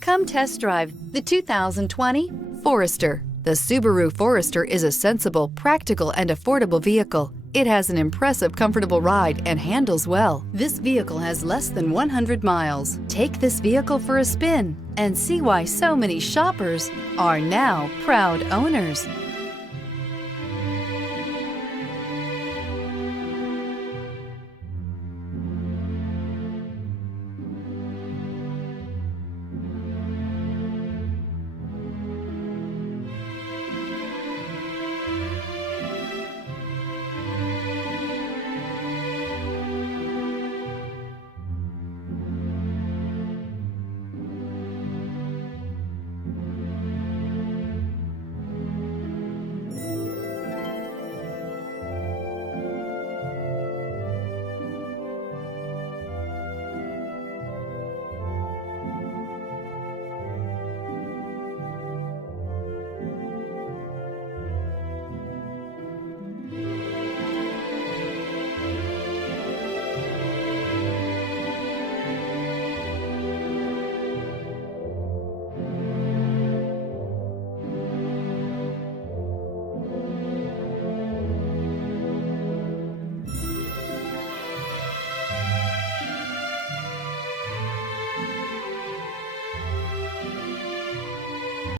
Come test drive the 2020 Forester. The Subaru Forester is a sensible, practical, and affordable vehicle. It has an impressive, comfortable ride and handles well. This vehicle has less than 100 miles. Take this vehicle for a spin and see why so many shoppers are now proud owners.